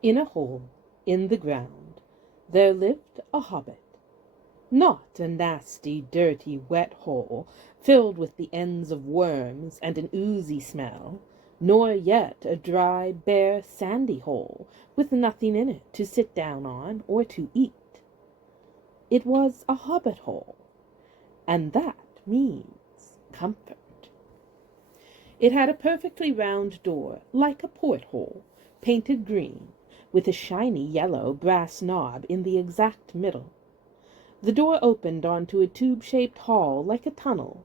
In a hole in the ground there lived a hobbit. Not a nasty, dirty, wet hole, filled with the ends of worms and an oozy smell, nor yet a dry, bare, sandy hole, with nothing in it to sit down on or to eat. It was a hobbit hole, and that means comfort. It had a perfectly round door, like a porthole, painted green, with a shiny yellow brass knob in the exact middle. The door opened onto a tube-shaped hall like a tunnel,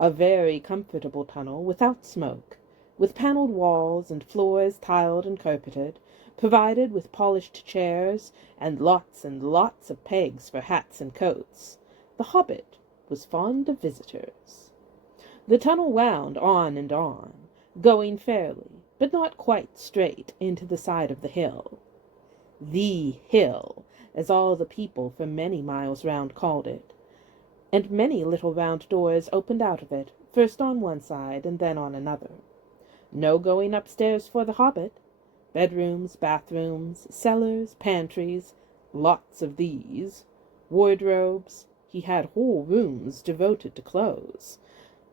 a very comfortable tunnel without smoke, with paneled walls and floors tiled and carpeted, provided with polished chairs and lots of pegs for hats and coats. The hobbit was fond of visitors. The tunnel wound on and on, going fairly, but not quite straight, into the side of the hill. The hill, as all the people for many miles round called it, and many little round doors opened out of it, first on one side and then on another. No going upstairs for the hobbit. Bedrooms, bathrooms, cellars, pantries, lots of these. Wardrobes, he had whole rooms devoted to clothes.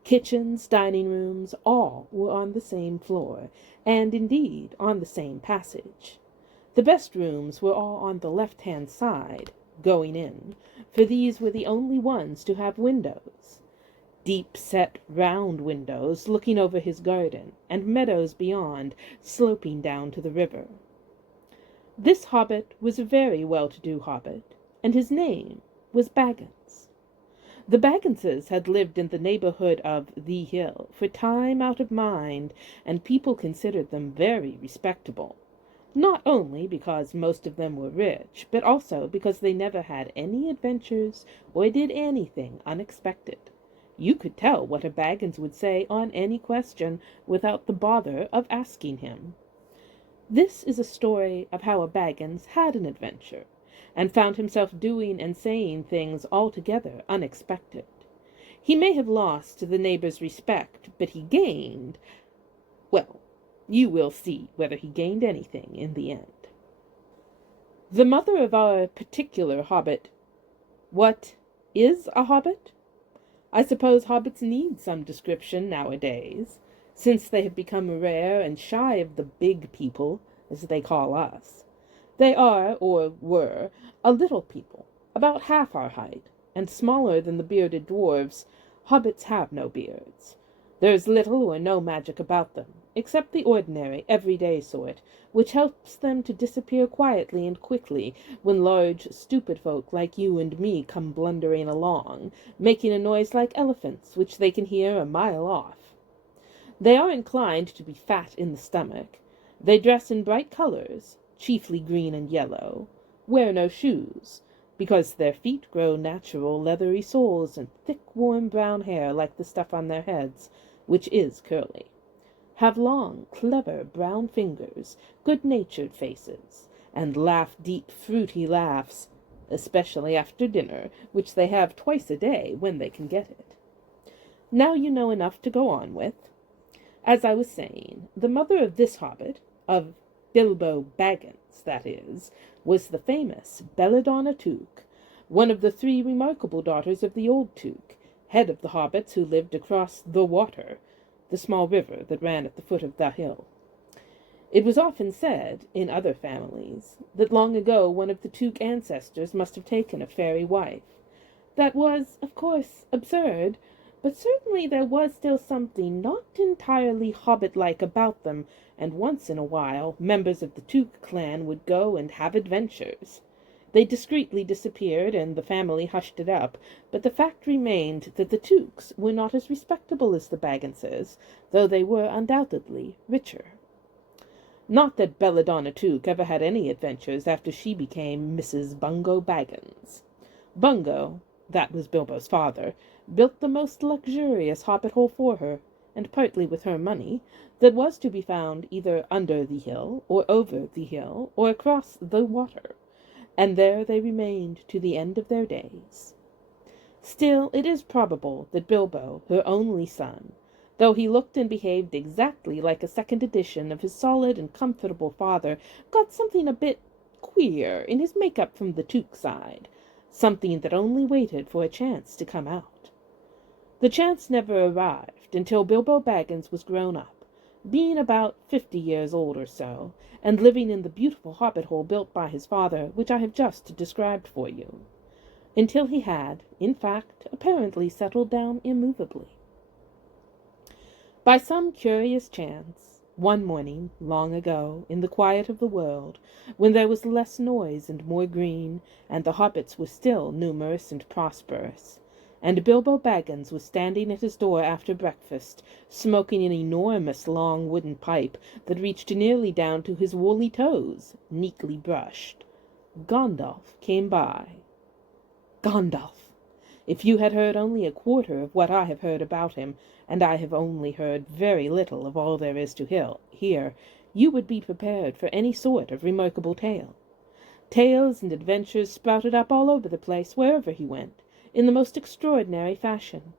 Kitchens, dining rooms, all were on the same floor, and indeed on the same passage. The best rooms were all on the left-hand side, going in, for these were the only ones to have windows. Deep-set round windows looking over his garden, and meadows beyond, sloping down to the river. This hobbit was a very well-to-do hobbit, and his name was Baggins. The Bagginses had lived in the neighborhood of the hill for time out of mind, and people considered them very respectable, not only because most of them were rich, but also because they never had any adventures or did anything unexpected. You could tell what a Baggins would say on any question without the bother of asking him. This is a story of how a Baggins had an adventure, and found himself doing and saying things altogether unexpected. He may have lost the neighbor's respect, but he gained, well, you will see whether he gained anything in the end. The mother of our particular hobbit. What is a hobbit? I suppose hobbits need some description nowadays, since they have become rare and shy of the big people, as they call us. They are, or were, a little people, about half our height, and smaller than the bearded dwarfs. Hobbits have no beards. There is little or no magic about them, except the ordinary, everyday sort, which helps them to disappear quietly and quickly when large, stupid folk like you and me come blundering along, making a noise like elephants, which they can hear a mile off. They are inclined to be fat in the stomach. They dress in bright colors, chiefly green and yellow, wear no shoes, because their feet grow natural leathery soles and thick warm brown hair like the stuff on their heads, which is curly, have long, clever brown fingers, good-natured faces, and laugh deep, fruity laughs, especially after dinner, which they have twice a day when they can get it. Now you know enough to go on with. As I was saying, the mother of this hobbit, of Bilbo Baggins, that is, was the famous Belladonna Took, one of the 3 remarkable daughters of the old Took, head of the hobbits who lived across the water, the small river that ran at the foot of the hill. It was often said, in other families, that long ago one of the Took ancestors must have taken a fairy wife. That was, of course, absurd, but certainly there was still something not entirely hobbit-like about them, and once in a while members of the Took clan would go and have adventures. They discreetly disappeared, and the family hushed it up, but the fact remained that the Tooks were not as respectable as the Bagginses, though they were undoubtedly richer. Not that Belladonna Took ever had any adventures after she became Mrs. Bungo Baggins. Bungo, that was Bilbo's father, built the most luxurious hobbit hole for her, and partly with her money, that was to be found either under the hill, or over the hill, or across the water, and there they remained to the end of their days. Still, it is probable that Bilbo, her only son, though he looked and behaved exactly like a second edition of his solid and comfortable father, got something a bit queer in his make-up from the Took side, something that only waited for a chance to come out. The chance never arrived until Bilbo Baggins was grown up, being about 50 years old or so, and living in the beautiful hobbit hole built by his father, which I have just described for you, until he had, in fact, apparently settled down immovably. By some curious chance, one morning, long ago, in the quiet of the world, when there was less noise and more green, and the hobbits were still numerous and prosperous, and Bilbo Baggins was standing at his door after breakfast, smoking an enormous long wooden pipe that reached nearly down to his woolly toes, neatly brushed, Gandalf came by. Gandalf! If you had heard only a quarter of what I have heard about him, and I have only heard very little of all there is to hear, you would be prepared for any sort of remarkable tale. Tales and adventures sprouted up all over the place wherever he went, in the most extraordinary fashion.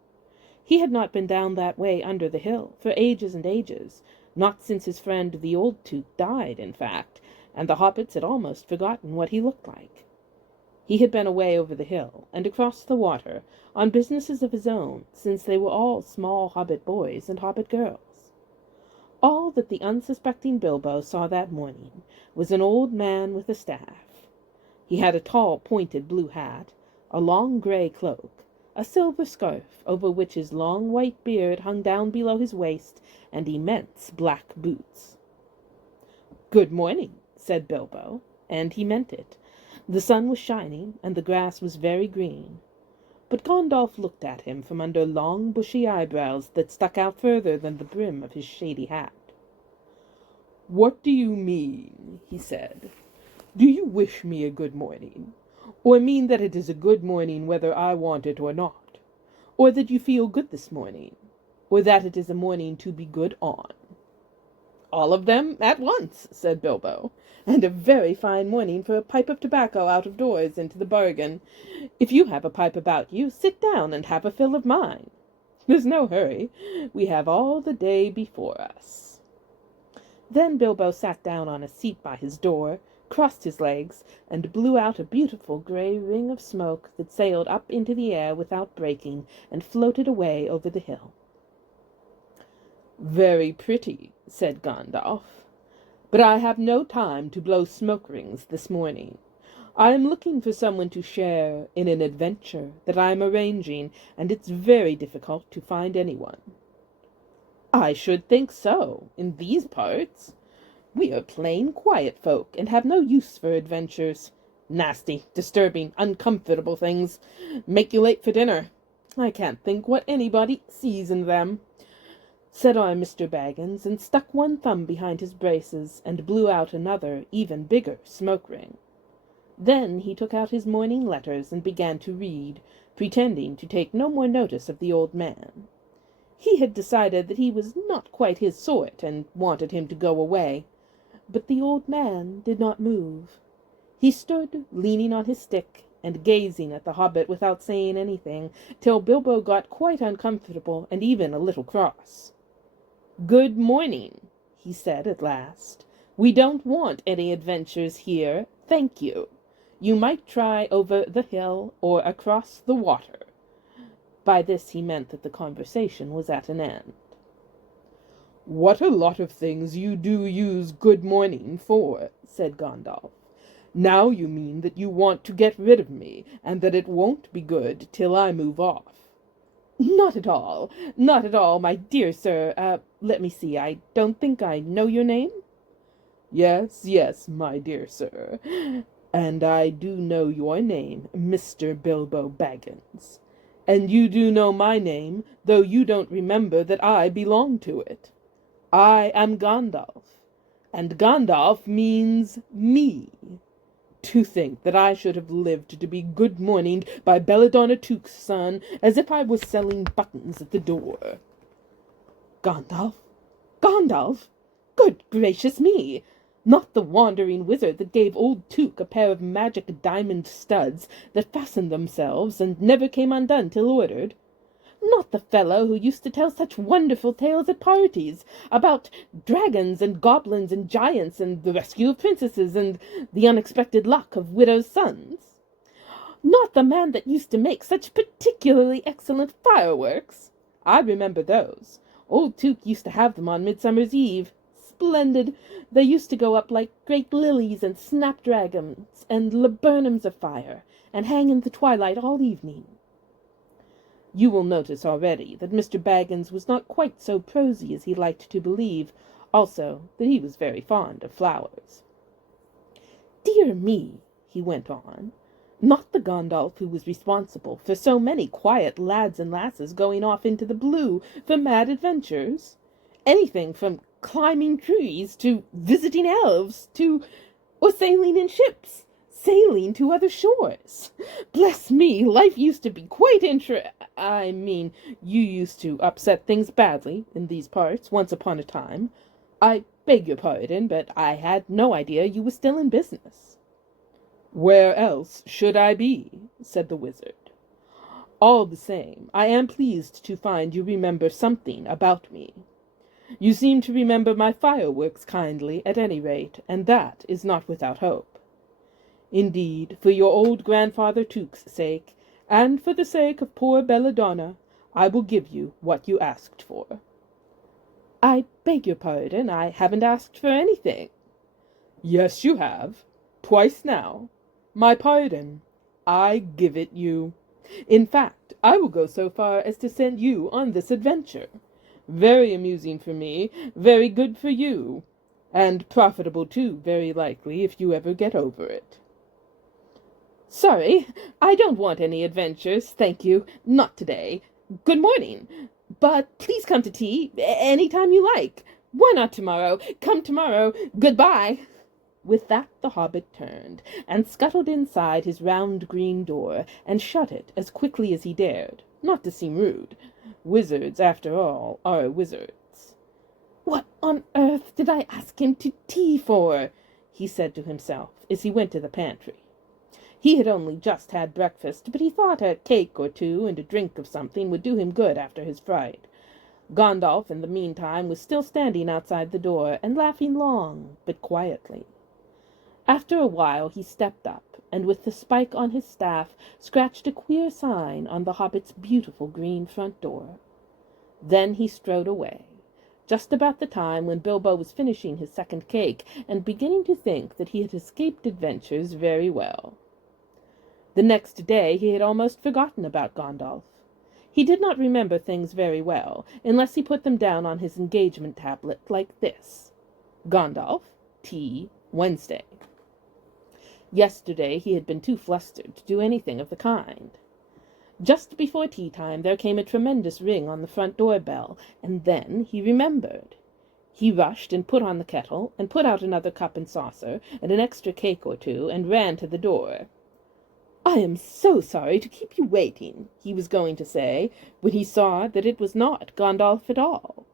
He had not been down that way under the hill for ages and ages, not since his friend the old Took died, in fact, and the hobbits had almost forgotten what he looked like. He had been away over the hill and across the water on businesses of his own, since they were all small hobbit boys and hobbit girls. All that the unsuspecting Bilbo saw that morning was an old man with a staff. He had a tall, pointed blue hat, a long grey cloak, a silver scarf over which his long white beard hung down below his waist, and immense black boots. "Good morning," said Bilbo, and he meant it. The sun was shining, and the grass was very green. But Gandalf looked at him from under long bushy eyebrows that stuck out further than the brim of his shady hat. "What do you mean?" he said. "Do you wish me a good morning? Or mean that it is a good morning whether I want it or not? Or that you feel good this morning? Or that it is a morning to be good on?" "All of them at once," said Bilbo, "and a very fine morning for a pipe of tobacco out of doors into the bargain. If you have a pipe about you, sit down and have a fill of mine. There's no hurry. We have all the day before us." Then Bilbo sat down on a seat by his door, crossed his legs, and blew out a beautiful grey ring of smoke that sailed up into the air without breaking, and floated away over the hill. "Very pretty," said Gandalf, "but I have no time to blow smoke rings this morning. I am looking for someone to share in an adventure that I am arranging, and it's very difficult to find anyone." "I should think so, in these parts. We are plain, quiet folk, and have no use for adventures. Nasty, disturbing, uncomfortable things. Make you late for dinner. I can't think what anybody sees in them," said our Mr. Baggins, and stuck one thumb behind his braces, and blew out another, even bigger, smoke ring. Then he took out his morning letters and began to read, pretending to take no more notice of the old man. He had decided that he was not quite his sort, and wanted him to go away. But the old man did not move. He stood, leaning on his stick, and gazing at the hobbit without saying anything, till Bilbo got quite uncomfortable and even a little cross. "Good morning," he said at last. "We don't want any adventures here, thank you. You might try over the hill or across the water." By this he meant that the conversation was at an end. "What a lot of things you do use good morning for," said Gandalf. "Now you mean that you want to get rid of me, and that it won't be good till I move off." Not at all, my dear sir. Let me see, I don't think I know your name?" Yes, my dear sir, and I do know your name, Mr. Bilbo Baggins. And you do know my name, though you don't remember that I belong to it. I am Gandalf, and Gandalf means me. To think that I should have lived to be good-morninged by Belladonna Took's son, as if I was selling buttons at the door. Gandalf? Good gracious me! Not the wandering wizard that gave old Took a pair of magic diamond studs that fastened themselves and never came undone till ordered? Not the fellow who used to tell such wonderful tales at parties, about dragons and goblins and giants and the rescue of princesses and the unexpected luck of widows' sons? Not the man that used to make such particularly excellent fireworks? I remember those. Old Tuke used to have them on Midsummer's Eve. Splendid! They used to go up like great lilies and snapdragons and laburnums of fire, and hang in the twilight all evening. You will notice already that Mr. Baggins was not quite so prosy as he liked to believe, also that he was very fond of flowers. Dear me, he went on, not the Gandalf who was responsible for so many quiet lads and lasses going off into the blue for mad adventures. Anything from climbing trees to visiting elves or sailing in ships, sailing to other shores. Bless me, life used to be quite you used to upset things badly in these parts once upon a time. I beg your pardon, but I had no idea you were still in business. Where else should I be? Said the wizard. All the same, I am pleased to find you remember something about me. You seem to remember my fireworks kindly, at any rate, and that is not without hope. Indeed, for your old grandfather Tuke's sake, and for the sake of poor Belladonna, I will give you what you asked for. I beg your pardon, I haven't asked for anything. Yes, you have. Twice now. My pardon. I give it you. In fact, I will go so far as to send you on this adventure. Very amusing for me, very good for you, and profitable too, very likely, if you ever get over it. Sorry, I don't want any adventures, thank you, not today. Good morning, but please come to tea any time you like. Why not tomorrow? Come tomorrow. Goodbye. With that the hobbit turned, and scuttled inside his round green door, and shut it as quickly as he dared, not to seem rude. Wizards, after all, are wizards. What on earth did I ask him to tea for? He said to himself as he went to the pantry. He had only just had breakfast, but he thought a cake or two and a drink of something would do him good after his fright. Gandalf, in the meantime, was still standing outside the door, and laughing long, but quietly. After a while he stepped up, and with the spike on his staff scratched a queer sign on the hobbit's beautiful green front door. Then he strode away, just about the time when Bilbo was finishing his second cake and beginning to think that he had escaped adventures very well. The next day he had almost forgotten about Gandalf. He did not remember things very well, unless he put them down on his engagement tablet like this: Gandalf, tea, Wednesday. Yesterday he had been too flustered to do anything of the kind. Just before tea-time there came a tremendous ring on the front door bell, and then he remembered. He rushed and put on the kettle, and put out another cup and saucer, and an extra cake or two, and ran to the door. "I am so sorry to keep you waiting," he was going to say, when he saw that it was not Gandalf at all.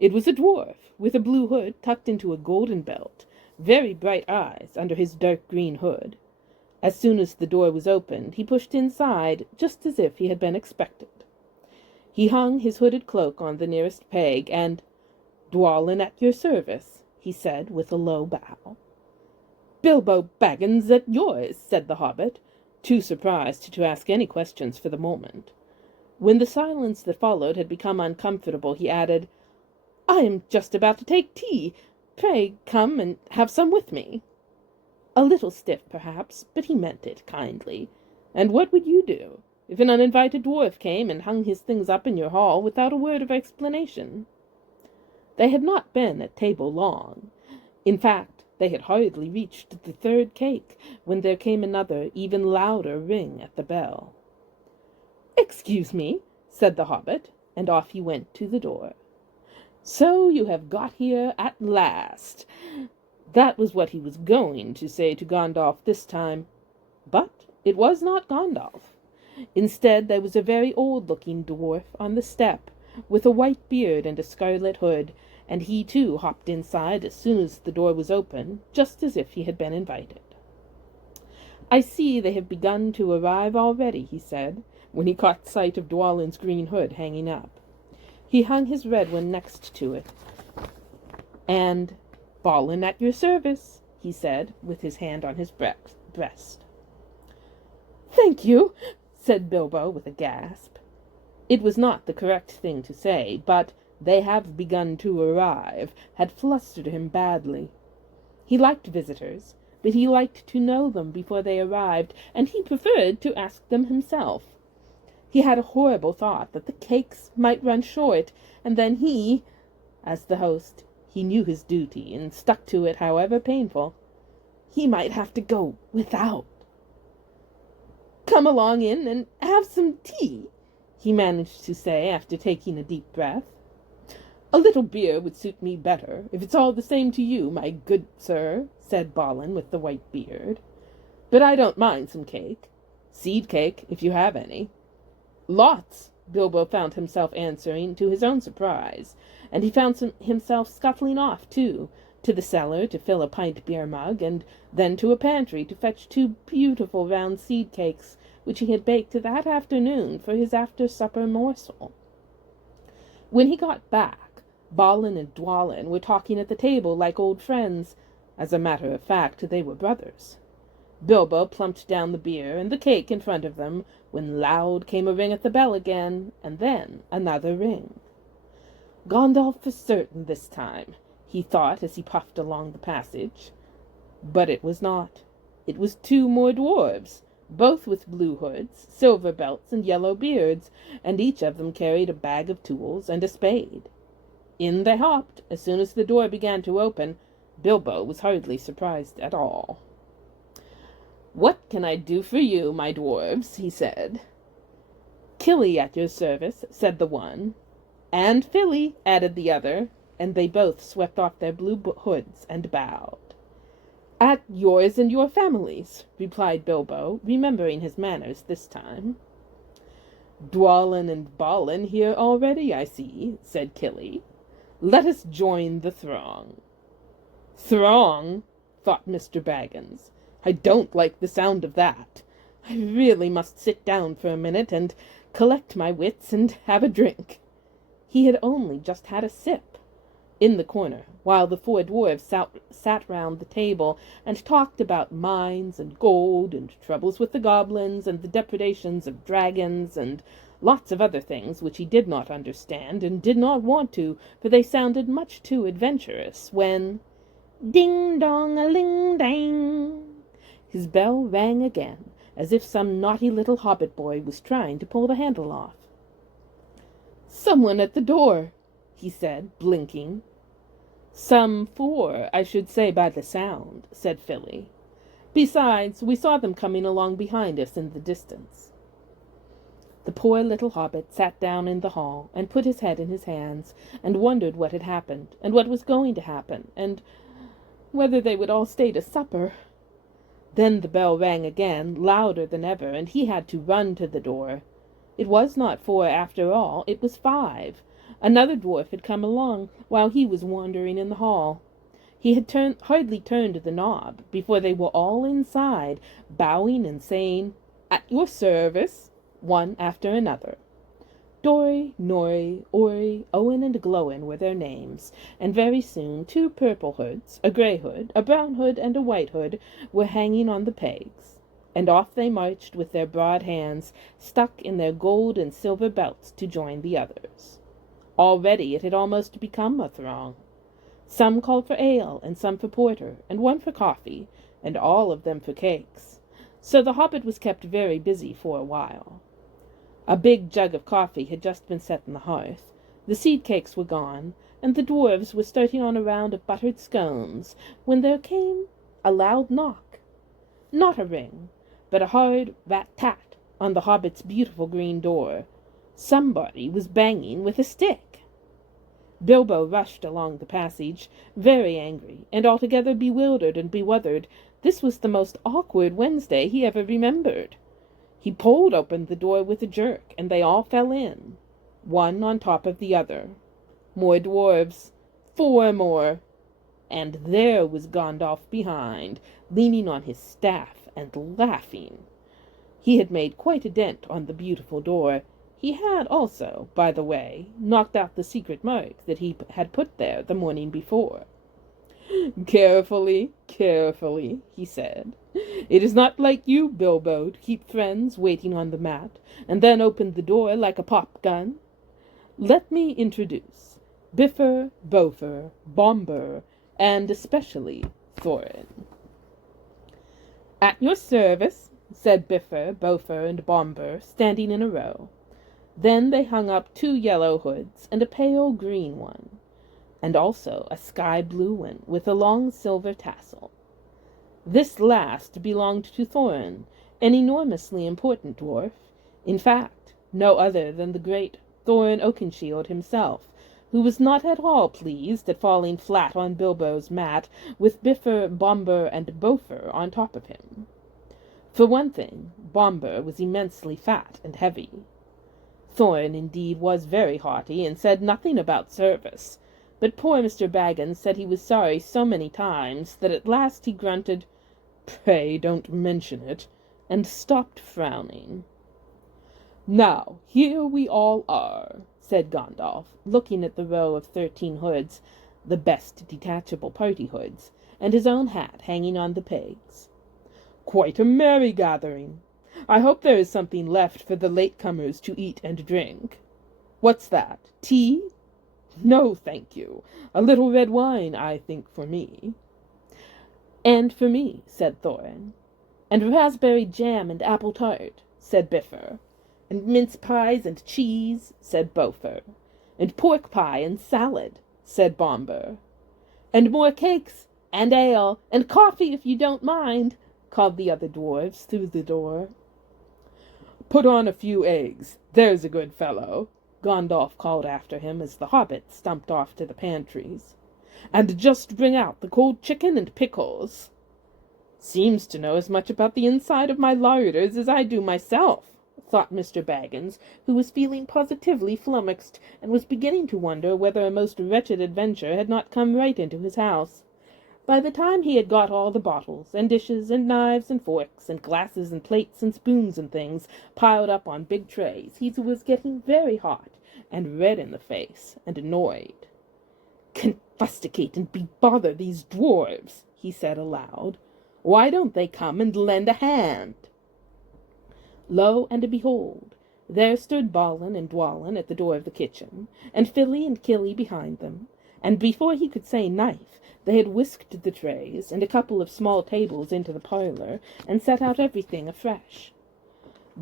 It was a dwarf, with a blue hood tucked into a golden belt, very bright eyes under his dark green hood. As soon as the door was opened, he pushed inside, just as if he had been expected. He hung his hooded cloak on the nearest peg, and, "Dwalin at your service," he said with a low bow. "Bilbo Baggins at yours," said the hobbit, too surprised to ask any questions for the moment. When the silence that followed had become uncomfortable, he added, "I am just about to take tea. Pray come and have some with me." A little stiff, perhaps, but he meant it kindly. And what would you do if an uninvited dwarf came and hung his things up in your hall without a word of explanation? They had not been at table long. In fact, they had hardly reached the third cake when there came another, even louder ring at the bell. "Excuse me," said the hobbit, and off he went to the door. "So you have got here at last." That was what he was going to say to Gandalf this time. But it was not Gandalf. Instead, there was a very old-looking dwarf on the step, with a white beard and a scarlet hood, and he too hopped inside as soon as the door was open, just as if he had been invited. "I see they have begun to arrive already," he said, when he caught sight of Dwalin's green hood hanging up. He hung his red one next to it, and "Balin at your service," he said, with his hand on his breast. "Thank you," said Bilbo with a gasp. It was not the correct thing to say, but "they have begun to arrive" had flustered him badly. He liked visitors, but he liked to know them before they arrived, and he preferred to ask them himself. He had a horrible thought that the cakes might run short, and then he, as the host, he knew his duty and stuck to it however painful. He might have to go without. "Come along in and have some tea," he managed to say after taking a deep breath. "A little beer would suit me better, if it's all the same to you, my good sir," said Balin with the white beard. "But I don't mind some cake. Seed cake, if you have any." "Lots," Bilbo found himself answering, to his own surprise, and he found himself scuttling off, too, to the cellar to fill a pint beer mug, and then to a pantry to fetch 2 beautiful round seed cakes, which he had baked that afternoon for his after-supper morsel. When he got back, Balin and Dwalin were talking at the table like old friends. As a matter of fact, they were brothers. Bilbo plumped down the beer and the cake in front of them, when loud came a ring at the bell again, and then another ring. Gandalf for certain this time, he thought as he puffed along the passage. But it was not. It was 2 more dwarves, both with blue hoods, silver belts, and yellow beards, and each of them carried a bag of tools and a spade. In they hopped as soon as the door began to open. Bilbo was hardly surprised at all. "What can I do for you, my dwarves?" he said. "Killy at your service," said the one. "And Filly," added the other, and they both swept off their blue hoods and bowed. "At yours and your families," replied Bilbo, remembering his manners this time. "Dwalin and Balin here already, I see," said Killy. "Let us join the throng." "Throng?" thought Mr. Baggins. "I don't like the sound of that. I really must sit down for a minute and collect my wits and have a drink." He had only just had a sip. In the corner, while the 4 dwarves sat round the table and talked about mines and gold and troubles with the goblins and the depredations of dragons and lots of other things which he did not understand and did not want to, for they sounded much too adventurous, when ding-dong-a-ling-dang, his bell rang again, as if some naughty little hobbit boy was trying to pull the handle off. "Someone at the door," he said, blinking. "Some 4, I should say by the sound," said Filly. "Besides, we saw them coming along behind us in the distance." The poor little hobbit sat down in the hall and put his head in his hands and wondered what had happened and what was going to happen and whether they would all stay to supper. Then the bell rang again, louder than ever, and he had to run to the door. It was not 4 after all, it was 5. Another dwarf had come along while he was wandering in the hall. He had hardly turned the knob before they were all inside, bowing and saying, "At your service," one after another. Dorry, Norry, Orry, Owen, and Glowin were their names, and very soon 2 purple hoods, a grey hood, a brown hood, and a white hood were hanging on the pegs, and off they marched with their broad hands stuck in their gold and silver belts to join the others. Already it had almost become a throng. Some called for ale, and some for porter, and one for coffee, and all of them for cakes. So the hobbit was kept very busy for a while. A big jug of coffee had just been set in the hearth. The seed cakes were gone, and the dwarves were starting on a round of buttered scones, when there came a loud knock. Not a ring, but a hard rat-tat on the hobbit's beautiful green door. Somebody was banging with a stick. Bilbo rushed along the passage, very angry, and altogether bewildered and beweathered. This was the most awkward Wednesday he ever remembered. He pulled open the door with a jerk, and they all fell in, one on top of the other. More dwarves, 4 more, and there was Gandalf behind, leaning on his staff and laughing. He had made quite a dent on the beautiful door. He had also, by the way, knocked out the secret mark that he had put there the morning before. "Carefully, carefully," he said. "It is not like you, Bilbo, to keep friends waiting on the mat, and then open the door like a pop-gun. Let me introduce Bifur, Bofur, Bombur, and especially Thorin." "At your service," said Bifur, Bofur, and Bombur, standing in a row. Then they hung up 2 yellow hoods and a pale green one, and also a sky-blue one with a long silver tassel. This last belonged to Thorin, an enormously important dwarf, in fact, no other than the great Thorin Oakenshield himself, who was not at all pleased at falling flat on Bilbo's mat with Bifur, Bombur, and Bofur on top of him. For one thing, Bombur was immensely fat and heavy. Thorin, indeed, was very haughty, and said nothing about service, but poor Mr. Baggins said he was sorry so many times that at last he grunted, "Pray don't mention it," and stopped frowning. "Now, here we all are," said Gandalf, looking at the row of 13 hoods, the best detachable party hoods, and his own hat hanging on the pegs. "Quite a merry gathering. I hope there is something left for the late-comers to eat and drink. What's that? Tea? No, thank you. A little red wine, I think, for me." "And for me," said Thorin. "And raspberry jam and apple tart," said Bifur. "And mince pies and cheese," said Bofur. "And pork pie and salad," said Bombur. "And more cakes, and ale, and coffee if you don't mind," called the other dwarfs through the door. "Put on a few eggs, there's a good fellow," Gandalf called after him as the Hobbit stumped off to the pantries. "And just bring out the cold chicken and pickles." "Seems to know as much about the inside of my larders as I do myself," thought Mr. Baggins, who was feeling positively flummoxed, and was beginning to wonder whether a most wretched adventure had not come right into his house. By the time he had got all the bottles, and dishes, and knives, and forks, and glasses, and plates, and spoons, and things piled up on big trays, he was getting very hot, and red in the face, and annoyed. "Confusticate and bebother these dwarves," he said aloud. "Why don't they come and lend a hand?" Lo and behold, there stood Balin and Dwalin at the door of the kitchen, and Filly and Killy behind them, and before he could say knife, they had whisked the trays and a couple of small tables into the parlor, and set out everything afresh.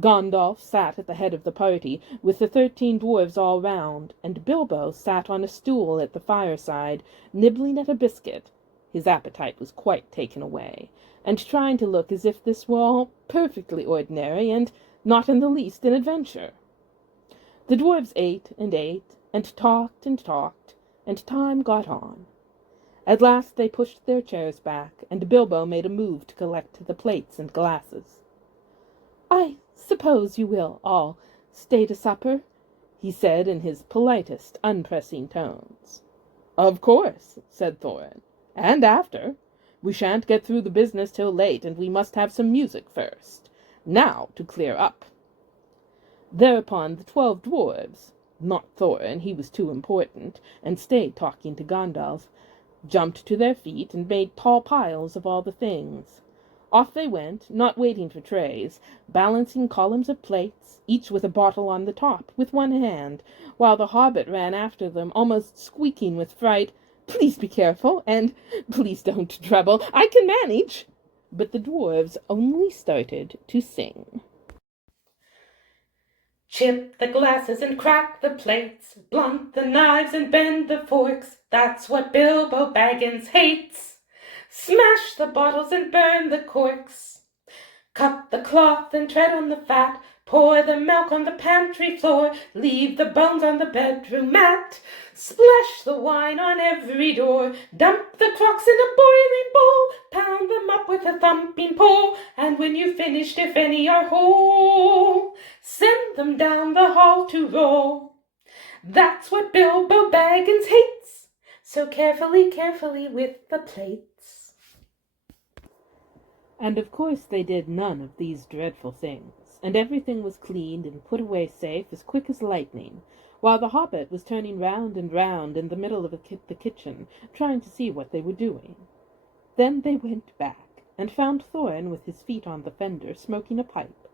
Gandalf sat at the head of the party, with the 13 dwarves all round, and Bilbo sat on a stool at the fireside, nibbling at a biscuit. His appetite was quite taken away, and trying to look as if this were all perfectly ordinary, and not in the least an adventure. The dwarves ate, and talked, and time got on. At last they pushed their chairs back, and Bilbo made a move to collect the plates and glasses. "I suppose you will all stay to supper?" he said in his politest, unpressing tones. "Of course," said Thorin, "and after. We shan't get through the business till late, and we must have some music first. Now to clear up." Thereupon the 12 dwarves, not Thorin, he was too important, and stayed talking to Gandalf, jumped to their feet and made tall piles of all the things. Off they went, not waiting for trays, balancing columns of plates, each with a bottle on the top, with one hand, while the Hobbit ran after them, almost squeaking with fright, "Please be careful," and "Please don't trouble, I can manage." But the dwarves only started to sing. "Chip the glasses and crack the plates, blunt the knives and bend the forks, that's what Bilbo Baggins hates. Smash the bottles and burn the corks. Cut the cloth and tread on the fat, pour the milk on the pantry floor, leave the bones on the bedroom mat. Splash the wine on every door, dump the crocks in a boiling bowl, pound them up with a thumping pole, and when you've finished, if any are whole, send them down the hall to roll. That's what Bilbo Baggins hates, so carefully, carefully with the plates." And of course they did none of these dreadful things. house, and everything was cleaned and put away safe as quick as lightning, while the Hobbit was turning round and round in the middle of the kitchen, trying to see what they were doing. Then they went back, and found Thorin with his feet on the fender, smoking a pipe.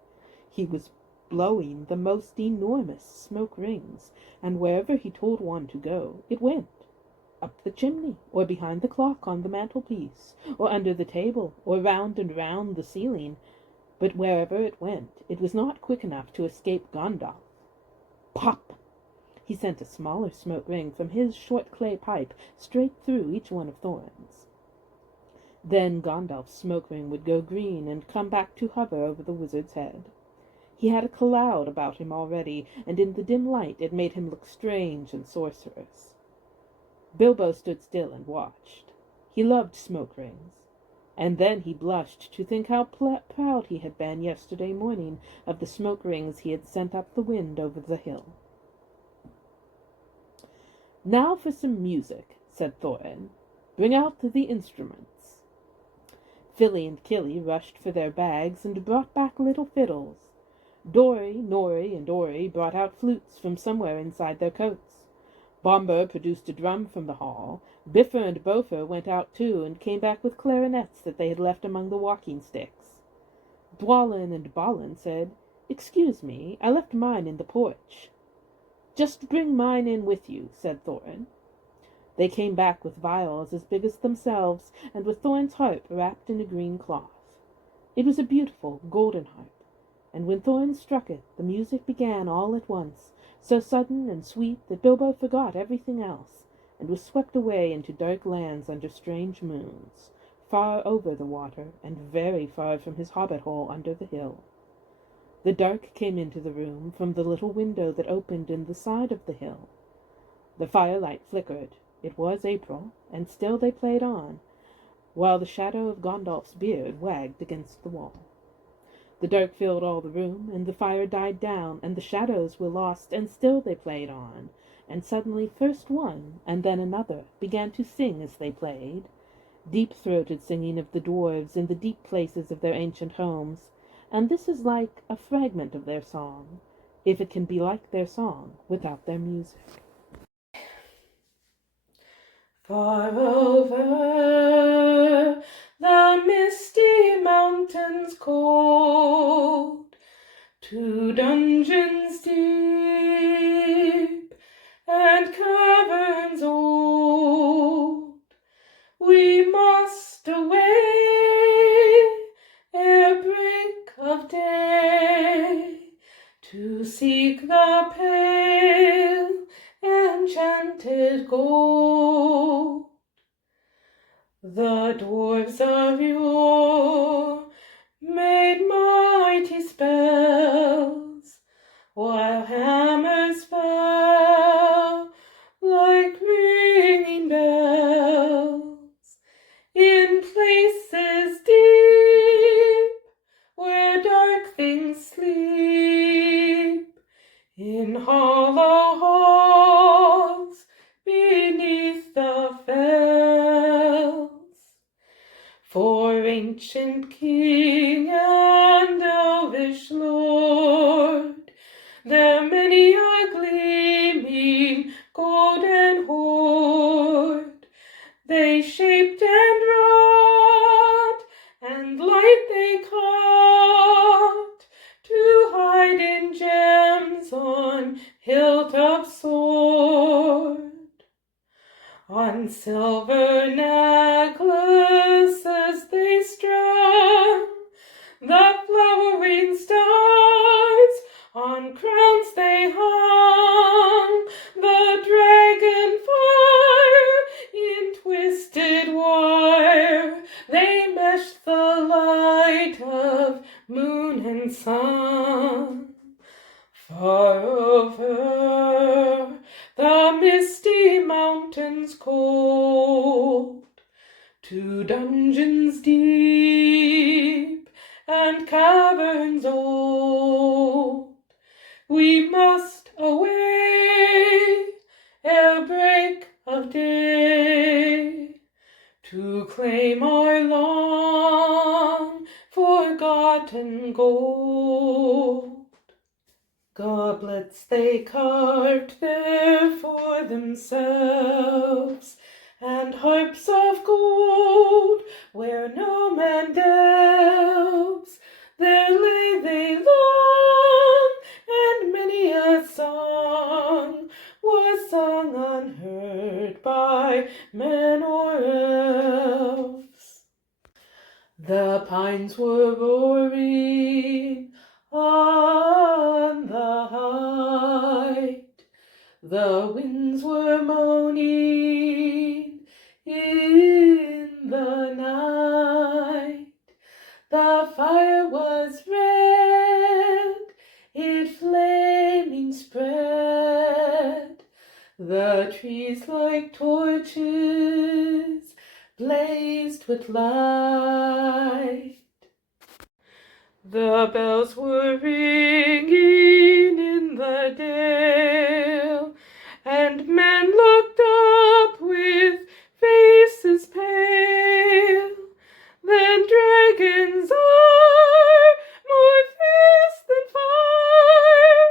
He was blowing the most enormous smoke rings, and wherever he told one to go, it went. Up the chimney, or behind the clock on the mantelpiece, or under the table, or round and round the ceiling. But wherever it went, it was not quick enough to escape Gandalf. Pop! He sent a smaller smoke ring from his short clay pipe straight through each one of Thorin's. Then Gandalf's smoke ring would go green and come back to hover over the wizard's head. He had a cloud about him already, and in the dim light it made him look strange and sorcerous. Bilbo stood still and watched. He loved smoke rings. And then he blushed to think how proud he had been yesterday morning of the smoke rings he had sent up the wind over the hill. "Now for some music," said Thorin. "Bring out the instruments." Fili and Kili rushed for their bags and brought back little fiddles. Dori, Nori, and Ori brought out flutes from somewhere inside their coats. Bombur produced a drum from the hall. Bifur and Bofer went out too, and came back with clarinets that they had left among the walking sticks. Dwalin and Balin said, "Excuse me, I left mine in the porch." "Just bring mine in with you," said Thorin. They came back with vials as big as themselves, and with Thorin's harp wrapped in a green cloth. It was a beautiful golden harp, and when Thorin struck it, the music began all at once, so sudden and sweet that Bilbo forgot everything else, and was swept away into dark lands under strange moons, far over the water, and very far from his hobbit hole under the hill. The dark came into the room from the little window that opened in the side of the hill. The firelight flickered. It was April, and still they played on, while the shadow of Gandalf's beard wagged against the wall. The dark filled all the room, and the fire died down, and the shadows were lost, and still they played on. And suddenly first one, and then another, began to sing as they played, deep-throated singing of the dwarves in the deep places of their ancient homes. And this is like a fragment of their song, if it can be like their song without their music. Far over the misty mountains cold, to dungeons deep and caverns old, we must away ere break of day, to seek the pale enchanted gold. The dwarves of yore made mighty spells, while hammers fell like ringing bells, in places deep where dark things sleep, in hollow halls beneath the fells. For ancient king and elvish lord, there many a gleaming golden hoard they shaped and wrought, and light they caught, to hide in gems on hilt of sword, on silver necklaces they strung the flowering stars, on crowns they hung the dragon fire, in twisted wire they meshed the light of moon and sun. Far over the misty mountains cold, to dungeons deep and caverns old, we must away ere break of day, to claim our long forgotten gold. Goblets they carved there for themselves, and harps of gold where no man delves. There lay they long, and many a song was sung unheard by men or elves. The pines were roaring on the height, the winds were moaning in the night. The fire was red, it flaming spread, the trees like torches blazed with light. The bells were ringing in the dale, and men looked up with faces pale. Then dragons are more fierce than fire,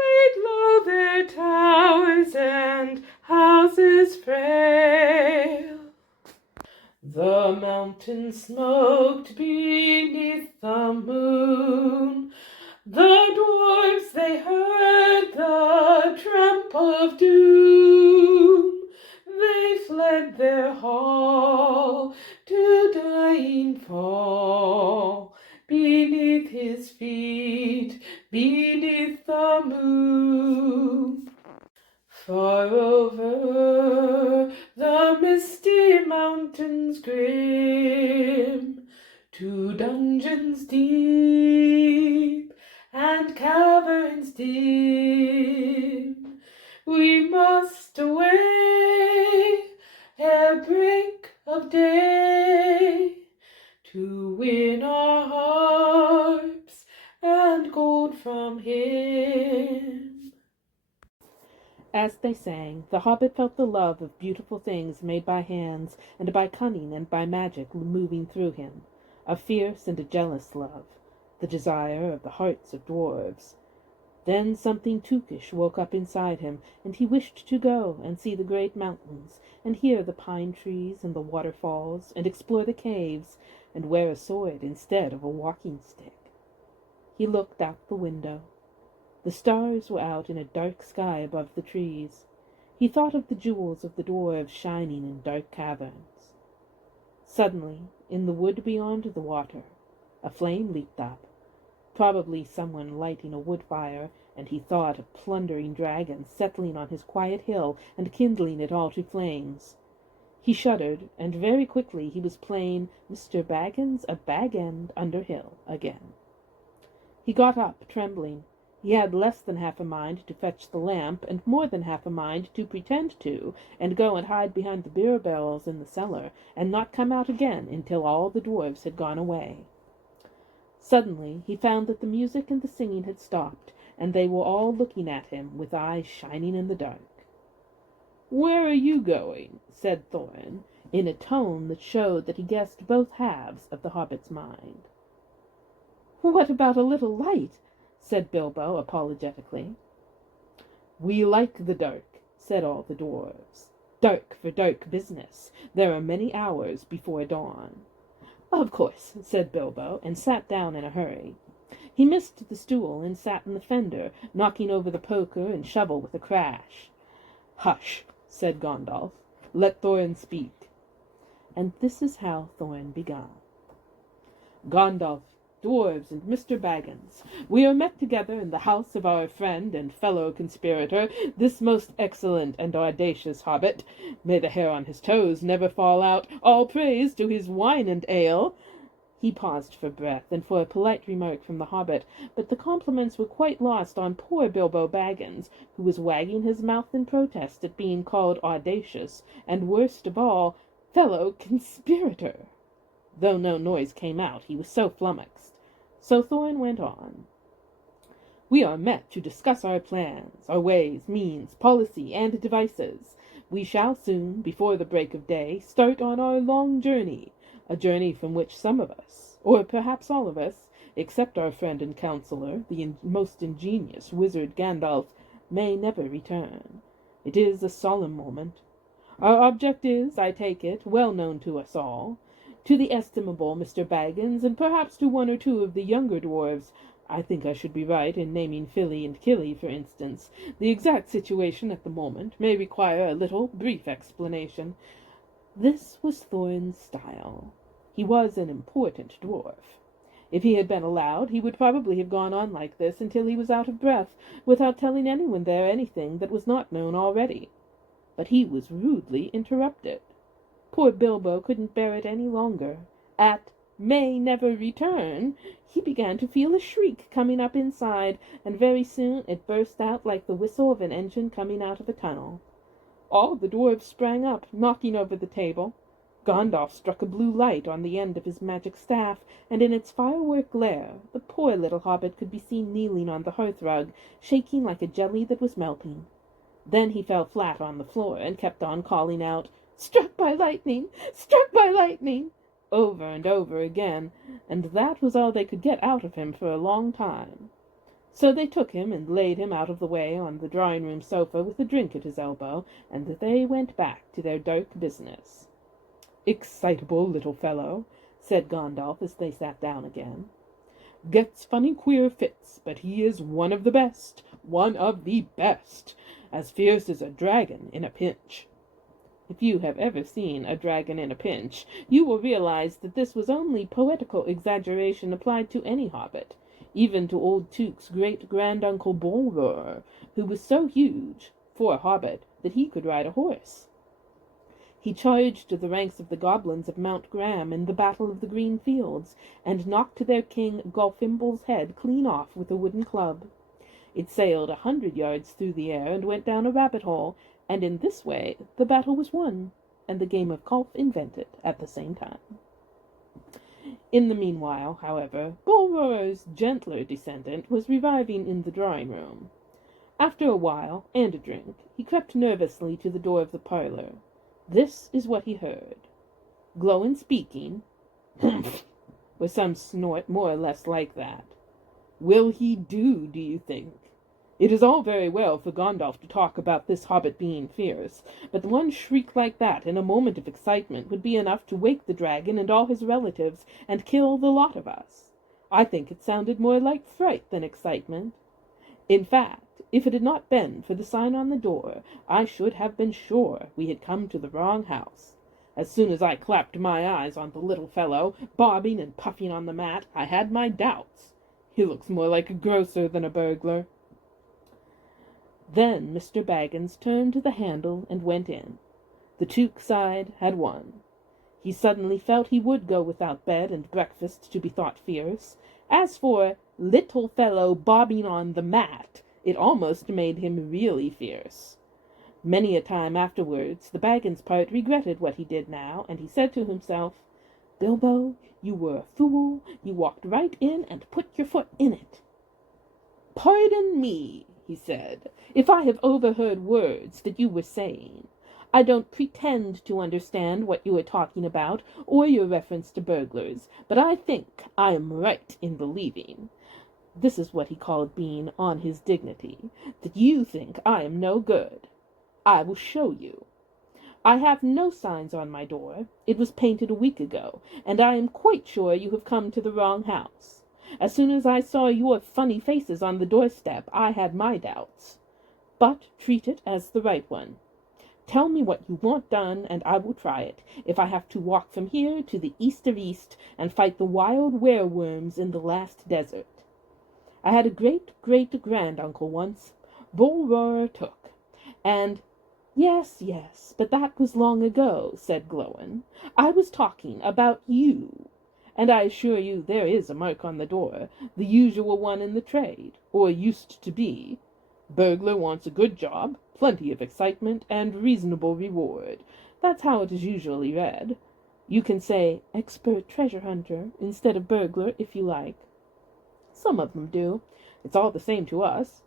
laid low their towers and houses frail. The mountains smoked beneath the moon. The dwarves, they heard the tramp of doom. They fled their hall to dying fall, beneath his feet, beneath the moon. Far over the misty mountains grim, to dungeons deep and caverns dim, we must away ere break of day, to win our harps and gold from him. As they sang, the hobbit felt the love of beautiful things made by hands, and by cunning and by magic moving through him, a fierce and a jealous love, the desire of the hearts of dwarves. Then something tookish woke up inside him, and he wished to go and see the great mountains, and hear the pine trees and the waterfalls, and explore the caves, and wear a sword instead of a walking stick. He looked out the window. The stars were out in a dark sky above the trees. He thought of the jewels of the dwarves shining in dark caverns. Suddenly, in the wood beyond the water, a flame leaped up, probably someone lighting a wood fire, and he thought of plundering dragons settling on his quiet hill and kindling it all to flames. He shuddered, and very quickly he was playing Mr. Baggins a Bag End Under Hill again. He got up, trembling. He had less than half a mind to fetch the lamp, and more than half a mind to pretend to, and go and hide behind the beer barrels in the cellar, and not come out again until all the dwarves had gone away. Suddenly he found that the music and the singing had stopped, and they were all looking at him with eyes shining in the dark. "Where are you going?" said Thorin, in a tone that showed that he guessed both halves of the hobbit's mind. "What about a little light?" said Bilbo apologetically. "We like the dark," said all the dwarves. "Dark for dark business. There are many hours before dawn." "Of course," said Bilbo, and sat down in a hurry. He missed the stool and sat in the fender, knocking over the poker and shovel with a crash. "Hush," said Gandalf. "Let Thorin speak." And this is how Thorin began. "Gandalf, dwarves, and Mr. Baggins, we are met together in the house of our friend and fellow conspirator, this most excellent and audacious hobbit. May the hair on his toes never fall out. All praise to his wine and ale." He paused for breath and for a polite remark from the hobbit, but the compliments were quite lost on poor Bilbo Baggins, who was wagging his mouth in protest at being called audacious, and worst of all, fellow conspirator. Though no noise came out, he was so flummoxed. So Thorin went on. "We are met to discuss our plans, our ways, means, policy, and devices. We shall soon, before the break of day, start on our long journey, a journey from which some of us, or perhaps all of us, except our friend and counselor, the most ingenious wizard Gandalf, may never return. It is a solemn moment. Our object is, I take it, well known to us all. To the estimable Mr. Baggins, and perhaps to one or two of the younger dwarfs, I think I should be right in naming Philly and Killy, for instance. The exact situation at the moment may require a little brief explanation. This was Thorin's style. He was an important dwarf. If he had been allowed, he would probably have gone on like this until he was out of breath, without telling anyone there anything that was not known already. But he was rudely interrupted. Poor Bilbo couldn't bear it any longer. At "may never return," he began to feel a shriek coming up inside, and very soon it burst out like the whistle of an engine coming out of a tunnel. All the dwarfs sprang up, knocking over the table. Gandalf struck a blue light on the end of his magic staff, and in its firework glare the poor little hobbit could be seen kneeling on the hearth-rug, shaking like a jelly that was melting. Then he fell flat on the floor and kept on calling out, "Struck by lightning! Struck by lightning!" over and over again, and that was all they could get out of him for a long time. So they took him and laid him out of the way on the drawing-room sofa with a drink at his elbow, and they went back to their dark business. "Excitable little fellow," said Gandalf as they sat down again. "Gets funny queer fits, but he is one of the best, as fierce as a dragon in a pinch." If you have ever seen a dragon in a pinch, you will realize that this was only poetical exaggeration applied to any hobbit, even to old Tuke's great-granduncle Bolger, who was so huge, for a hobbit, that he could ride a horse. He charged the ranks of the goblins of Mount Graham in the Battle of the Green Fields, and knocked their king Golfimble's head clean off with a wooden club. It sailed 100 yards through the air and went down a rabbit-hole, and in this way the battle was won, and the game of golf invented at the same time. In the meanwhile, however, Bolror's gentler descendant was reviving in the drawing-room. After a while, and a drink, he crept nervously to the door of the parlor. This is what he heard. Glowin speaking, "Humph," with some snort more or less like that. "Will he do you think? It is all very well for Gandalf to talk about this hobbit being fierce, but one shriek like that in a moment of excitement would be enough to wake the dragon and all his relatives, and kill the lot of us. I think it sounded more like fright than excitement. In fact, if it had not been for the sign on the door, I should have been sure we had come to the wrong house. As soon as I clapped my eyes on the little fellow, bobbing and puffing on the mat, I had my doubts. He looks more like a grocer than a burglar." Then Mr. Baggins turned to the handle and went in. The Took side had won. He suddenly felt he would go without bed and breakfast to be thought fierce. As for "little fellow bobbing on the mat," it almost made him really fierce. Many a time afterwards the Baggins part regretted what he did now, and he said to himself, "Bilbo, you were a fool. You walked right in and put your foot in it." "Pardon me," he said, "if I have overheard words that you were saying. I don't pretend to understand what you are talking about, or your reference to burglars, but I think I am right in believing," this is what he called being on his dignity, "that you think I am no good. I will show you. I have no signs on my door. It was painted a week ago, and I am quite sure you have come to the wrong house. As soon as I saw your funny faces on the doorstep, I had my doubts. But treat it as the right one. Tell me what you want done, and I will try it, if I have to walk from here to the east of East and fight the wild were-worms in the last desert. I had a great-great-granduncle once, Bolror Took, and—" Yes, but that was long ago," said Glowin. "I was talking about you. And I assure you there is a mark on the door, the usual one in the trade, or used to be. Burglar wants a good job, plenty of excitement, and reasonable reward. That's how it is usually read. You can say expert treasure hunter instead of burglar if you like. Some of them do. It's all the same to us.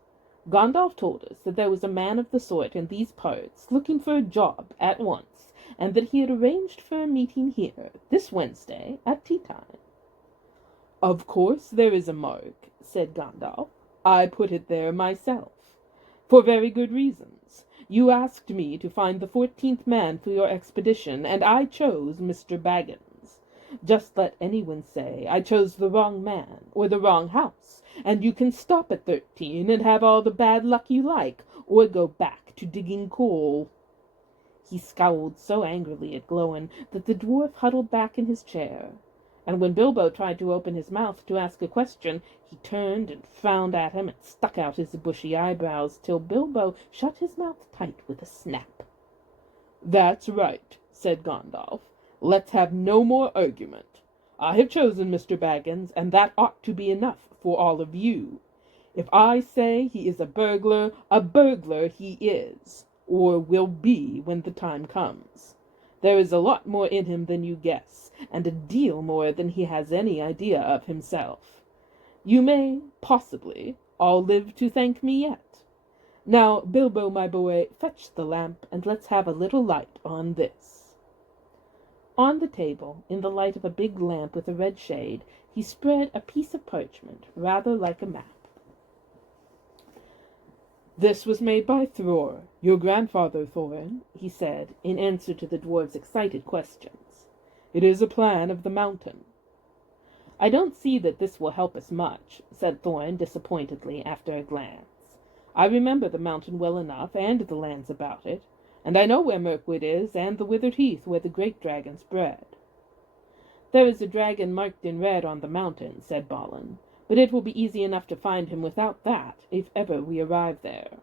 Gandalf told us that there was a man of the sort in these parts looking for a job at once, and that he had arranged for a meeting here this Wednesday at tea-time." "Of course there is a mark," said Gandalf. "I put it there myself, for very good reasons. You asked me to find the 14th man for your expedition, and I chose Mr. Baggins. Just let anyone say I chose the wrong man, or the wrong house, and you can stop at 13 and have all the bad luck you like, or go back to digging coal." He scowled so angrily at Glóin that the dwarf huddled back in his chair, and when Bilbo tried to open his mouth to ask a question, he turned and frowned at him and stuck out his bushy eyebrows till Bilbo shut his mouth tight with a snap. "That's right," said Gandalf. "Let's have no more argument. I have chosen Mr. Baggins, and that ought to be enough for all of you. If I say he is a burglar he is, or will be when the time comes. There is a lot more in him than you guess, and a deal more than he has any idea of himself. You may, possibly, all live to thank me yet. Now, Bilbo, my boy, fetch the lamp, and let's have a little light on this." On the table, in the light of a big lamp with a red shade, he spread a piece of parchment, rather like a map. "This was made by Thror, your grandfather, Thorin," he said, in answer to the dwarf's excited questions. "It is a plan of the mountain." "I don't see that this will help us much," said Thorin disappointedly after a glance. "I remember the mountain well enough, and the lands about it, and I know where Mirkwood is, and the withered heath where the great dragons bred." "There is a dragon marked in red on the mountain," said Balin, "but it will be easy enough to find him without that, if ever we arrive there."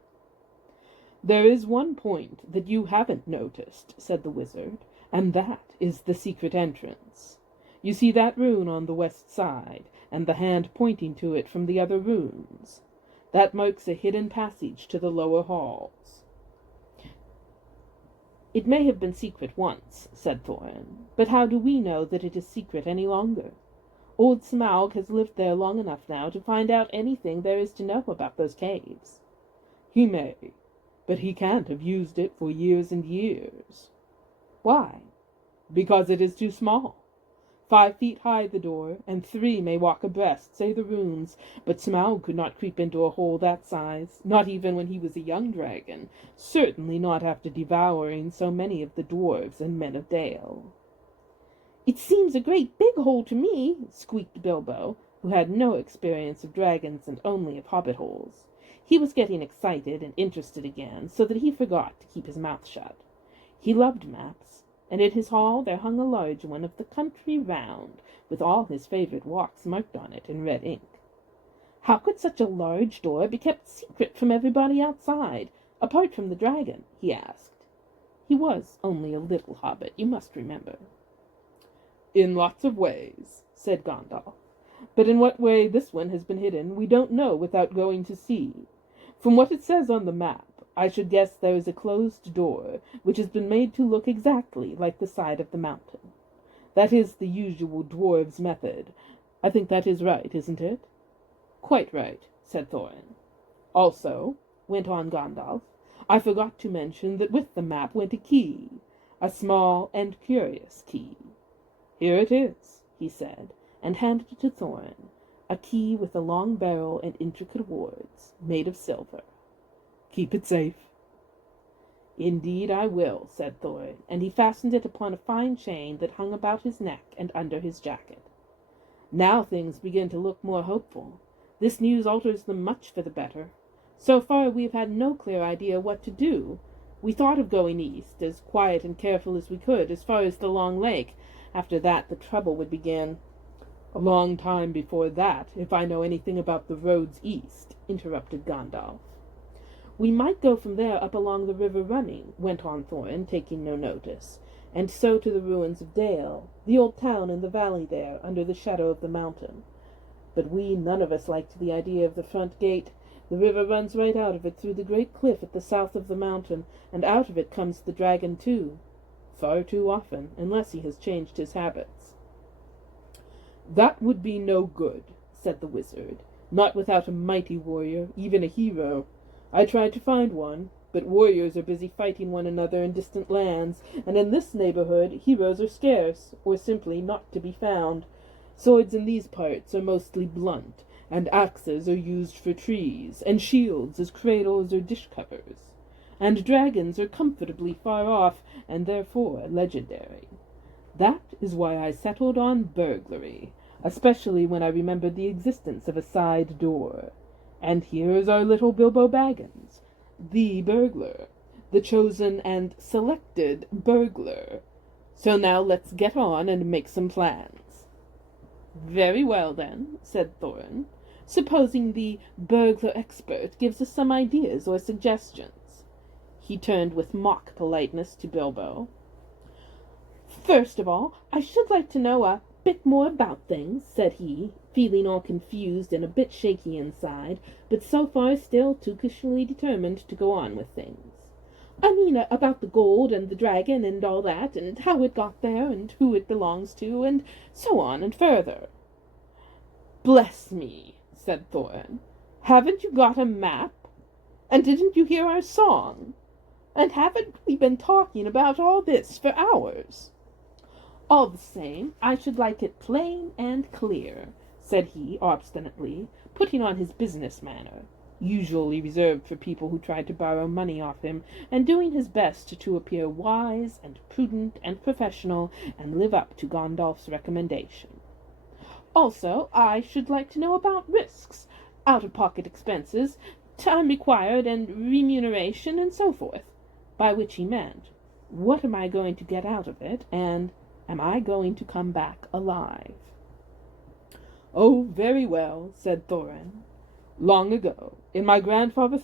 "There is one point that you haven't noticed," said the wizard, "and that is the secret entrance. You see that rune on the west side, and the hand pointing to it from the other runes? That marks a hidden passage to the lower halls." "It may have been secret once," said Thorin, "but how do we know that it is secret any longer? Old Smaug has lived there long enough now to find out anything there is to know about those caves." "He may, but he can't have used it for years and years." "Why?" "Because it is too small. 5 feet high the door, and 3 may walk abreast, say the runes, but Smaug could not creep into a hole that size, not even when he was a young dragon, certainly not after devouring so many of the dwarves and men of Dale." "It seems a great big hole to me," squeaked Bilbo, who had no experience of dragons and only of hobbit holes. He was getting excited and interested again, so that he forgot to keep his mouth shut. He loved maps, and in his hall there hung a large one of the country round, with all his favorite walks marked on it in red ink. "How could such a large door be kept secret from everybody outside, apart from the dragon?" he asked. He was only a little hobbit, you must remember. "In lots of ways," said Gandalf. "But in what way this one has been hidden we don't know without going to see. From what it says on the map, I should guess there is a closed door, which has been made to look exactly like the side of the mountain. That is the usual dwarves' method. I think that is right, isn't it?" "Quite right," said Thorin. "Also," went on Gandalf, "I forgot to mention that with the map went a key, a small and curious key. Here it is," he said, and handed it to Thorin, a key with a long barrel and intricate wards, made of silver. "Keep it safe." "Indeed I will," said Thorin, and he fastened it upon a fine chain that hung about his neck and under his jacket. "Now things begin to look more hopeful. This news alters them much for the better. So far we have had no clear idea what to do. We thought of going east, as quiet and careful as we could, as far as the Long Lake. After that the trouble would begin." "A long time before that, if I know anything about the roads east," interrupted Gandalf. "We might go from there up along the river Running," went on Thorin, taking no notice, "and so to the ruins of Dale, the old town in the valley there, under the shadow of the mountain. But we none of us liked the idea of the front gate. The river runs right out of it through the great cliff at the south of the mountain, and out of it comes the dragon too. Far too often, unless he has changed his habits." "That would be no good," said the wizard. "Not without a mighty warrior, even a hero. I tried to find one, but warriors are busy fighting one another in distant lands, and in this neighborhood heroes are scarce, or simply not to be found. Swords in these parts are mostly blunt, and axes are used for trees, and shields as cradles or dish covers. And dragons are comfortably far off, and therefore legendary. That is why I settled on burglary, especially when I remembered the existence of a side door. And here is our little Bilbo Baggins, the burglar, the chosen and selected burglar. So now let's get on and make some plans." "Very well, then," said Thorin. "Supposing the burglar expert gives us some ideas or suggestions." He turned with mock politeness to Bilbo. "First of all, I should like to know a bit more about things," said he, feeling all confused and a bit shaky inside, but so far still tookishly determined to go on with things. "I mean about the gold and the dragon and all that, and how it got there, and who it belongs to, and so on and further." "Bless me," said Thorin. "Haven't you got a map? And didn't you hear our song? And haven't we been talking about all this for hours?" "All the same, I should like it plain and clear," said he obstinately, putting on his business manner, usually reserved for people who tried to borrow money off him, and doing his best to appear wise and prudent and professional and live up to Gandalf's recommendation. "Also, I should like to know about risks, out-of-pocket expenses, time required and remuneration, and so forth." By which he meant, what am I going to get out of it, and am I going to come back alive? "Oh, very well," said Thorin. "Long ago, in my grandfather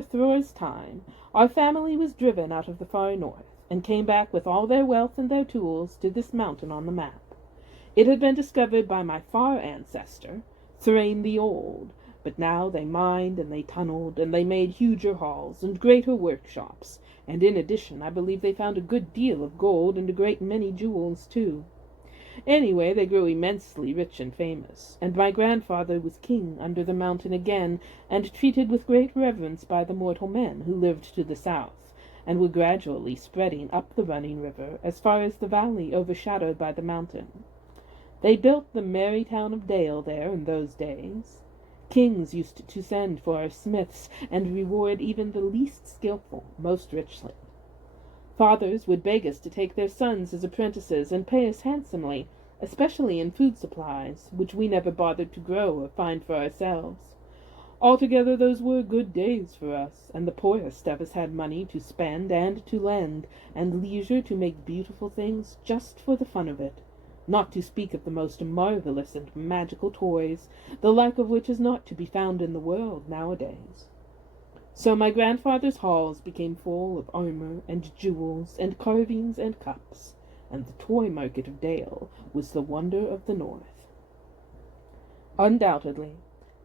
Thor's time, our family was driven out of the far north, and came back with all their wealth and their tools to this mountain on the map. It had been discovered by my far ancestor, Thrain the Old, but now they mined and they tunneled, and they made huger halls and greater workshops, and in addition I believe they found a good deal of gold and a great many jewels too. Anyway, they grew immensely rich and famous, and my grandfather was king under the mountain again, and treated with great reverence by the mortal men who lived to the south, and were gradually spreading up the running river as far as the valley overshadowed by the mountain. They built the merry town of Dale there in those days. Kings used to send for our smiths, and reward even the least skilful most richly. Fathers would beg us to take their sons as apprentices, and pay us handsomely, especially in food supplies, which we never bothered to grow or find for ourselves. Altogether those were good days for us, and the poorest of us had money to spend and to lend, and leisure to make beautiful things just for the fun of it, not to speak of the most marvelous and magical toys, the like of which is not to be found in the world nowadays. So my grandfather's halls became full of armor and jewels and carvings and cups, and the toy market of Dale was the wonder of the north. Undoubtedly,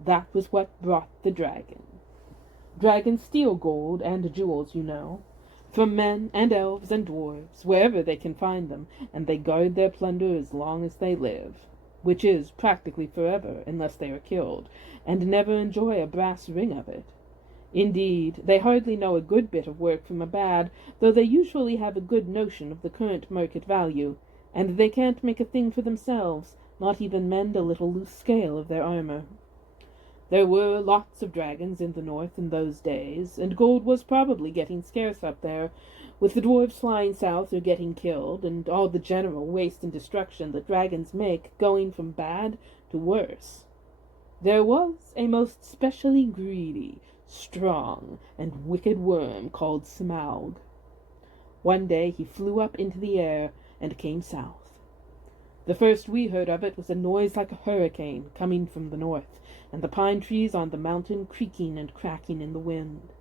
that was what brought the dragon. Dragons steal gold and jewels, you know, from men and elves and dwarves, wherever they can find them, and they guard their plunder as long as they live, which is practically forever unless they are killed, and never enjoy a brass ring of it. Indeed, they hardly know a good bit of work from a bad, though they usually have a good notion of the current market value, and they can't make a thing for themselves, not even mend a little loose scale of their armor. There were lots of dragons in the north in those days, and gold was probably getting scarce up there, with the dwarves flying south or getting killed, and all the general waste and destruction that dragons make going from bad to worse. There was a most specially greedy, strong, and wicked worm called Smaug. One day he flew up into the air and came south. The first we heard of it was a noise like a hurricane coming from the north, and the pine trees on the mountain creaking and cracking in the wind.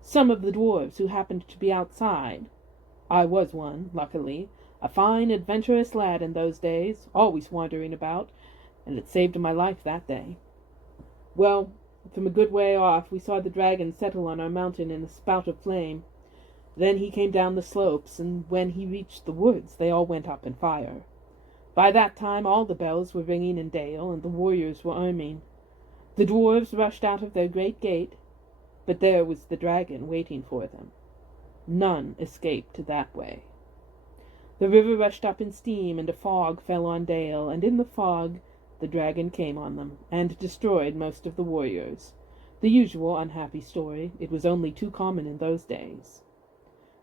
Some of the dwarves who happened to be outside, I was one, luckily, a fine adventurous lad in those days, always wandering about, and it saved my life that day. Well, from a good way off we saw the dragon settle on our mountain in a spout of flame. Then he came down the slopes, and when he reached the woods they all went up in fire. By that time all the bells were ringing in Dale, and the warriors were arming. The dwarves rushed out of their great gate, but there was the dragon waiting for them. None escaped that way. The river rushed up in steam, and a fog fell on Dale, and in the fog the dragon came on them, and destroyed most of the warriors. The usual unhappy story. It was only too common in those days.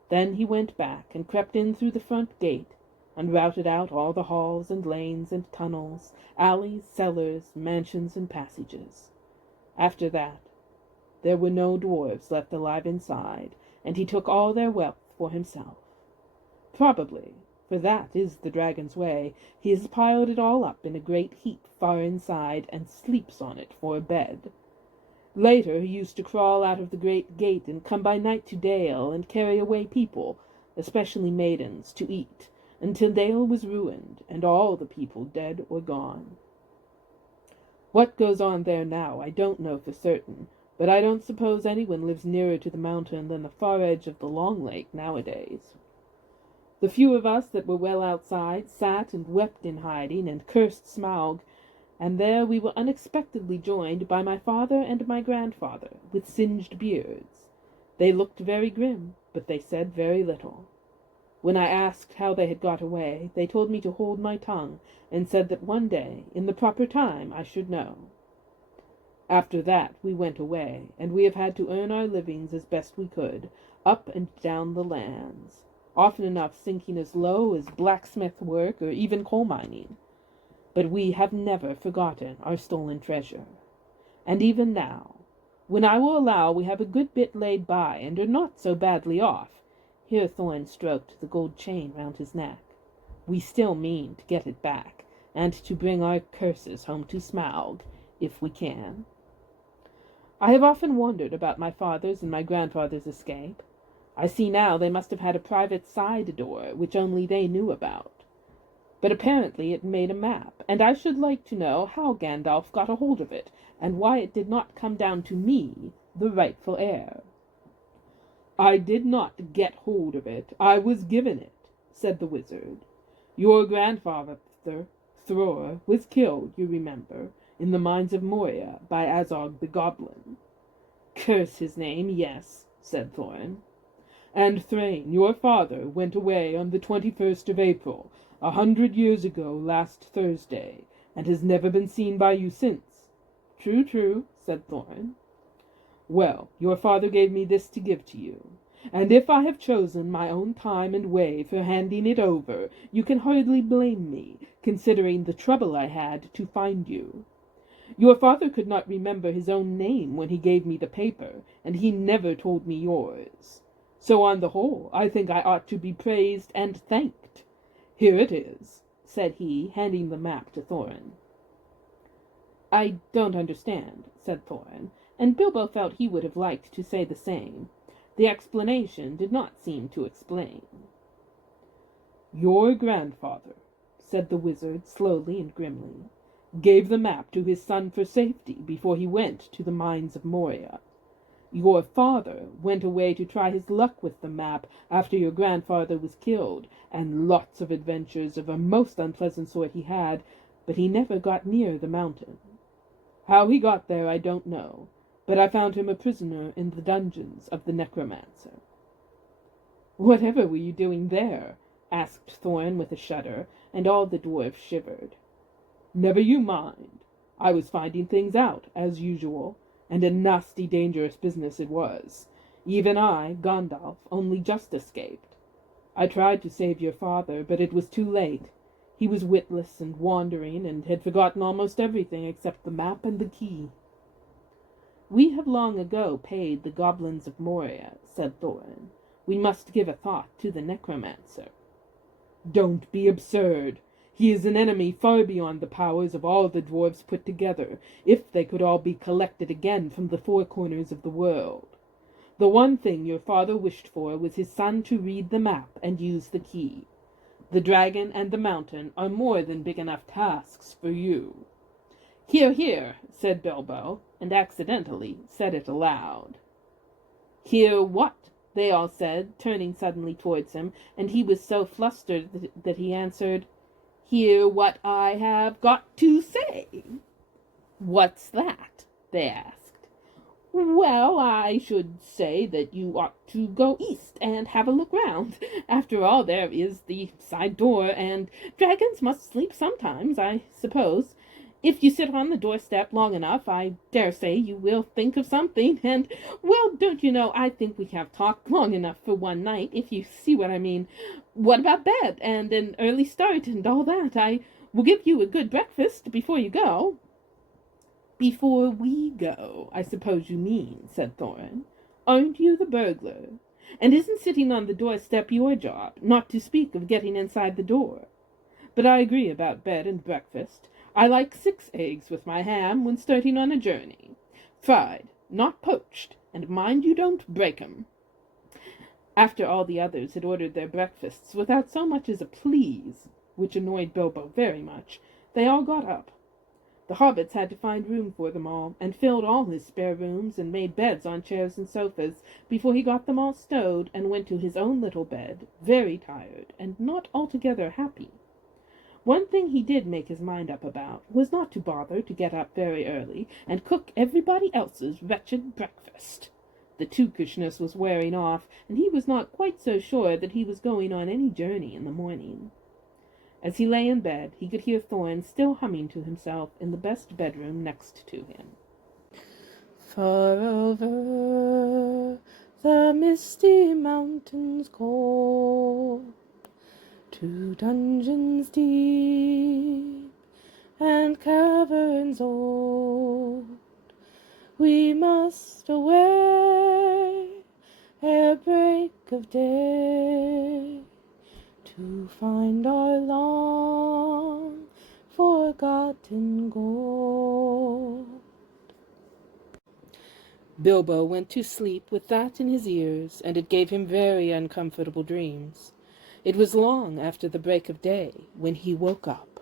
Then he went back, and crept in through the front gate, and routed out all the halls and lanes and tunnels, alleys, cellars, mansions, and passages. After that, there were no dwarves left alive inside, and he took all their wealth for himself. Probably, for that is the dragon's way, he has piled it all up in a great heap far inside, and sleeps on it for a bed. Later he used to crawl out of the great gate, and come by night to Dale, and carry away people, especially maidens, to eat, until Dale was ruined, and all the people dead or gone. What goes on there now I don't know for certain, but I don't suppose anyone lives nearer to the mountain than the far edge of the Long Lake nowadays. The few of us that were well outside sat and wept in hiding, and cursed Smaug, and there we were unexpectedly joined by my father and my grandfather, with singed beards. They looked very grim, but they said very little. When I asked how they had got away, they told me to hold my tongue, and said that one day, in the proper time, I should know. After that we went away, and we have had to earn our livings as best we could, up and down the lands, often enough sinking as low as blacksmith work or even coal mining. But we have never forgotten our stolen treasure. And even now, when I will allow we have a good bit laid by, and are not so badly off, here Thorn stroked the gold chain round his neck, we still mean to get it back, and to bring our curses home to Smaug, if we can. I have often wondered about my father's and my grandfather's escape. I see now they must have had a private side door, which only they knew about. But apparently it made a map, and I should like to know how Gandalf got a hold of it, and why it did not come down to me, the rightful heir. "I did not get hold of it, I was given it," said the wizard. "Your grandfather, Thror, was killed, you remember, in the mines of Moria by Azog the Goblin." "Curse his name, yes," said Thorin. "And Thrain, your father, went away on the 21st of April, 100 years ago last Thursday, and has never been seen by you since." "True, true," said Thorin. "Well, your father gave me this to give to you, and if I have chosen my own time and way for handing it over, you can hardly blame me, considering the trouble I had to find you. Your father could not remember his own name when he gave me the paper, and he never told me yours. So on the whole, I think I ought to be praised and thanked. Here it is," said he, handing the map to Thorin. "I don't understand," said Thorin, and Bilbo felt he would have liked to say the same. The explanation did not seem to explain. "Your grandfather," said the wizard slowly and grimly, "gave the map to his son for safety before he went to the mines of Moria. Your father went away to try his luck with the map after your grandfather was killed, and lots of adventures of a most unpleasant sort he had, but he never got near the mountain. How he got there I don't know, but I found him a prisoner in the dungeons of the necromancer." "Whatever were you doing there?" asked Thorin with a shudder, and all the dwarfs shivered. "Never you mind. I was finding things out, as usual, and a nasty dangerous business it was. Even I, Gandalf, only just escaped. I tried to save your father, but it was too late. He was witless and wandering, and had forgotten almost everything except the map and the key." "We have long ago paid the goblins of Moria," said Thorin. "We must give a thought to the necromancer." "Don't be absurd. He is an enemy far beyond the powers of all the dwarves put together, if they could all be collected again from the four corners of the world. The one thing your father wished for was his son to read the map and use the key. The dragon and the mountain are more than big enough tasks for you." "Hear, hear," said Bilbo, and accidentally said it aloud. "Hear what?" they all said, turning suddenly towards him, and he was so flustered that he answered, "Hear what I have got to say." "What's that?" they asked. Well, I should say that you ought to go east and have a look round. After all, there is the side door, and dragons must sleep sometimes, I suppose. If you sit on the doorstep long enough, I dare say you will think of something, and, well, don't you know, I think we have talked long enough for one night, if you see what I mean. What about bed, and an early start, and all that? I will give you a good breakfast before you go. Before we go, I suppose you mean, said Thorin. Aren't you the burglar? And isn't sitting on the doorstep your job, not to speak of getting inside the door? But I agree about bed and breakfast. I like 6 eggs with my ham when starting on a journey. Fried, not poached, and mind you don't break 'em. After all the others had ordered their breakfasts without so much as a please, which annoyed Bilbo very much, they all got up. The hobbits had to find room for them all, and filled all his spare rooms, and made beds on chairs and sofas, before he got them all stowed, and went to his own little bed, very tired, and not altogether happy. One thing he did make his mind up about was not to bother to get up very early, and cook everybody else's wretched breakfast. The tookishness was wearing off, and he was not quite so sure that he was going on any journey in the morning. As he lay in bed, he could hear Thorin still humming to himself in the best bedroom next to him. Far over the misty mountains cold, to dungeons deep and caverns old, we must away ere break of day, to find our long forgotten gold. Bilbo went to sleep with that in his ears, and it gave him very uncomfortable dreams. It was long after the break of day when he woke up.